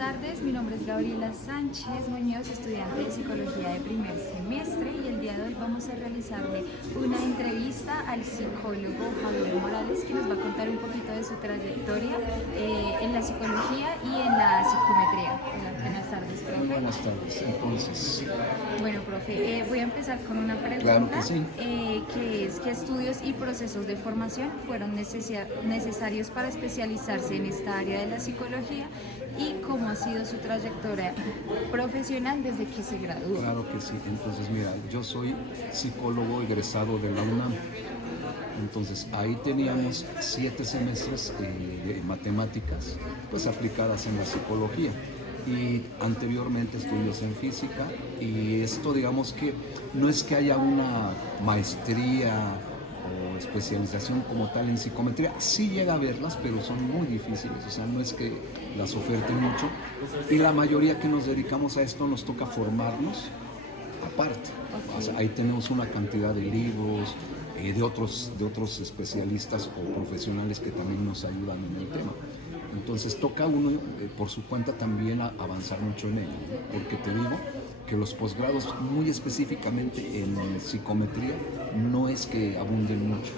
tardes, mi nombre es Gabriela Sánchez Muñoz, estudiante de Psicología de primer semestre, y el día de hoy vamos a realizarle una entrevista al psicólogo Javier Morales, que nos va a contar un poquito de su trayectoria en la psicología y en la psicometría. Hola, buenas tardes, profe. Buenas tardes, entonces. Bueno, profe, voy a empezar con una pregunta, Claro que sí. que es ¿qué estudios y procesos de formación fueron necesarios para especializarse en esta área de la psicología y cómo ha sido su trayectoria profesional desde que se graduó? Claro que sí. Entonces, mira, yo soy psicólogo egresado de la UNAM. Entonces, ahí teníamos 7 semestres de matemáticas, pues aplicadas en la psicología. Y anteriormente estudios en física, y esto, digamos que no es que haya una maestría o especialización como tal en psicometría. Sí llega a verlas, pero son muy difíciles, o sea, no es que las oferten mucho, y la mayoría que nos dedicamos a esto nos toca formarnos aparte. O sea, ahí tenemos una cantidad de libros, de otros especialistas o profesionales que también nos ayudan en el tema. Entonces toca uno por su cuenta también avanzar mucho en ello, ¿no? Porque te digo que los posgrados muy específicamente en psicometría no es que abunden mucho.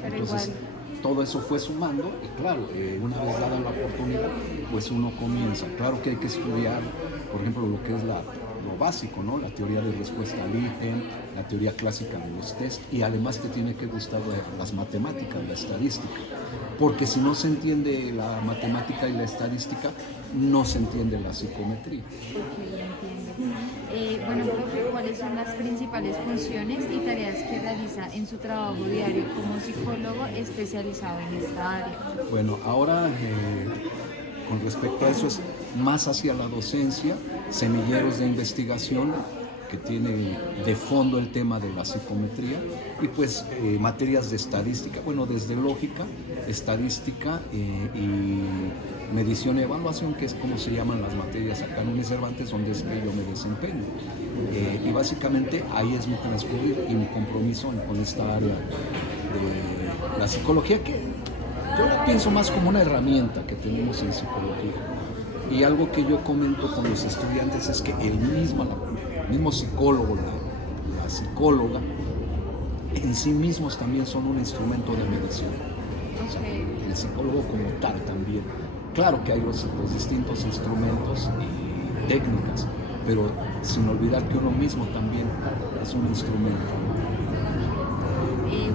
Pero Entonces igual, todo eso fue sumando y claro, una vez dada la oportunidad, pues uno comienza. Claro que hay que estudiar, por ejemplo, lo que es lo básico, ¿no? La teoría de respuesta al ítem, la teoría clásica de los test, y además te tiene que gustar las matemáticas, la estadística, porque si no se entiende la matemática y la estadística, no se entiende la psicometría. entiendo. Bueno, profe, ¿cuáles son las principales funciones y tareas que realiza en su trabajo diario como psicólogo especializado en esta área? Bueno, ahora con respecto a eso es más hacia la docencia, semilleros de investigación que tiene de fondo el tema de la psicometría, y pues materias de estadística, bueno, desde lógica, estadística y medición y evaluación, que es como se llaman las materias acá en UNI Cervantes, donde es que yo me desempeño. Y básicamente ahí es mi transcurrir y mi compromiso con esta área de la psicología, que yo la pienso más como una herramienta que tenemos en psicología. Y algo que yo comento con los estudiantes es que el mismo psicólogo, la psicóloga, en sí mismos también son un instrumento de medición. O sea, el psicólogo como tal también. Claro que hay los distintos instrumentos y técnicas, pero sin olvidar que uno mismo también es un instrumento.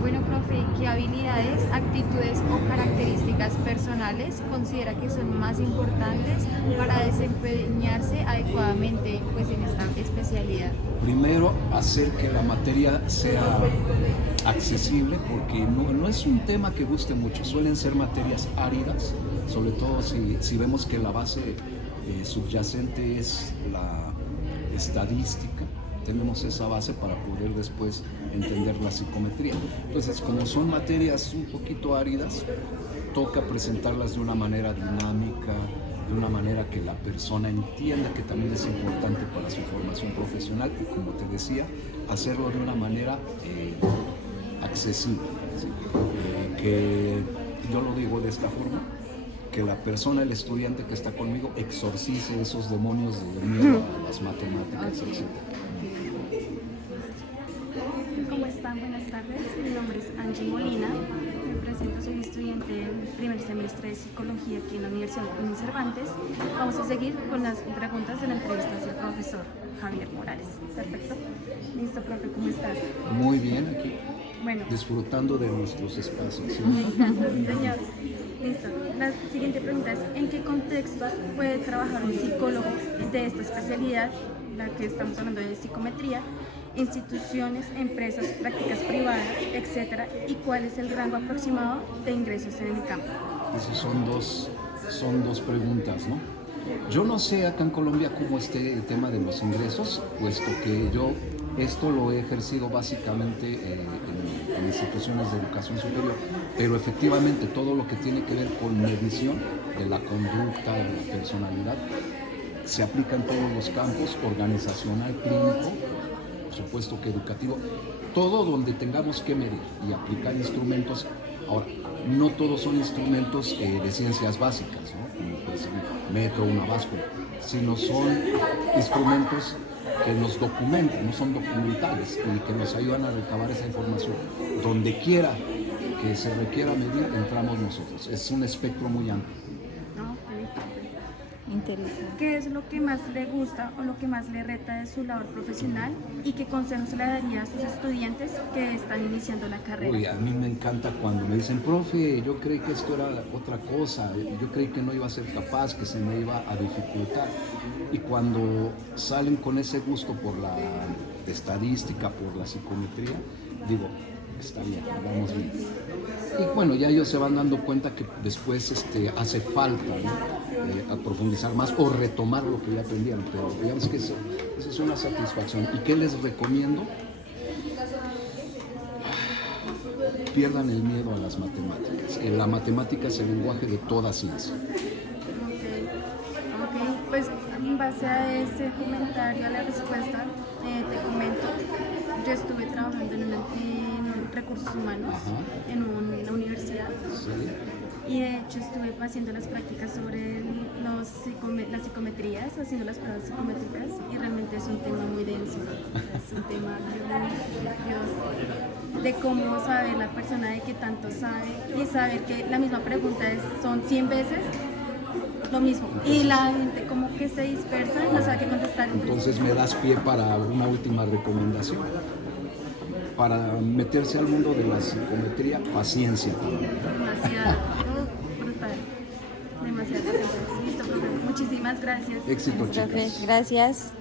Bueno, profe, ¿qué habilidades, actitudes o características personales considera que son más importantes para desempeñarse adecuadamente, pues, en esta especialidad? Primero, hacer que la materia sea accesible, porque no es un tema que guste mucho. Suelen ser materias áridas, sobre todo si vemos que la base subyacente es la estadística. Tenemos esa base para poder después entender la psicometría. Entonces, como son materias un poquito áridas, toca presentarlas de una manera dinámica, de una manera que la persona entienda que también es importante para su formación profesional, y como te decía, hacerlo de una manera accesible, ¿sí? Que yo lo digo de esta forma, que la persona, el estudiante que está conmigo, exorcice esos demonios de miedo a las matemáticas, etc. ¿Cómo están? Buenas tardes. Mi nombre es Angie Molina. Me presento, soy estudiante del primer semestre de Psicología aquí en la Universidad UNI Cervantes. Vamos a seguir con las preguntas de la entrevista hacia el profesor Javier Morales. Perfecto. Listo, profe, ¿cómo estás? Muy bien, aquí Bueno, disfrutando de nuestros espacios, ¿sí? me encanta, sí, señor. Listo. La siguiente pregunta es: ¿en qué contextos puede trabajar un psicólogo de esta especialidad, la que estamos hablando de psicometría? Instituciones, empresas, prácticas privadas, etcétera, y cuál es el rango aproximado de ingresos en el campo. Esas son dos preguntas, ¿no? Yo no sé acá en Colombia cómo esté el tema de los ingresos, puesto que yo esto lo he ejercido básicamente en instituciones de educación superior, pero efectivamente todo lo que tiene que ver con medición de la conducta, de la personalidad, se aplica en todos los campos: organizacional, clínico, por supuesto que educativo, todo donde tengamos que medir y aplicar instrumentos. Ahora, no todos son instrumentos de ciencias básicas, ¿no? Como puede ser un metro, una báscula, sino son instrumentos que nos documentan, no son documentales y que nos ayudan a recabar esa información. Donde quiera que se requiera medir, entramos nosotros. Es un espectro muy amplio. Ah, ok, perfecto. Interesante. ¿Qué es lo que más le gusta o lo que más le reta de su labor profesional y qué consejos le daría a sus estudiantes que están iniciando la carrera? Uy, a mí me encanta cuando me dicen, profe, yo creí que esto era otra cosa, yo creí que no iba a ser capaz, que se me iba a dificultar. Y cuando salen con ese gusto por la estadística, por la psicometría, digo, está bien, vamos bien. Y bueno, ya ellos se van dando cuenta que después hace falta, ¿no? A profundizar más o retomar lo que ya aprendieron, pero digamos que eso es una satisfacción. ¿Y qué les recomiendo? Pierdan el miedo a las matemáticas. La matemática es el lenguaje de toda ciencia. Ok, pues en base a ese comentario, a la respuesta, te comento, yo estuve trabajando en recursos humanos, Ajá. en una universidad, Sí. y de hecho estuve haciendo las prácticas sobre las psicometrías, haciendo las pruebas psicométricas, y realmente es un tema muy denso, es un tema Dios, de cómo sabe la persona de qué tanto sabe y saber que la misma pregunta son 100 veces lo mismo y la gente como que se dispersa y no sabe qué contestar. Entonces me das pie para una última recomendación. Para meterse al mundo de la psicometría, paciencia también. Demasiado, brutal, demasiado. Listo, profe. Muchísimas gracias. Éxito, Profe, chicas. gracias.